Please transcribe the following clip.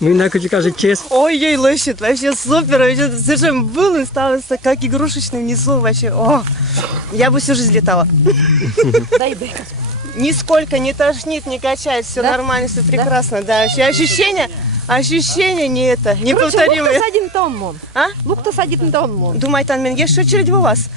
Ми інакше кажуть честь. Ой-ой, лыщет, вообще супер, вообще совершенно был и стал как игрушечный внизу, вообще, о, я бы всю жизнь летала. Дай, дай. Нисколько не тошнит, не качает, все нормально, все прекрасно, да, вообще ощущения неповторимые. Луктас один тонн. А? Луктас один тонн. Думаете, там есть очередь у вас?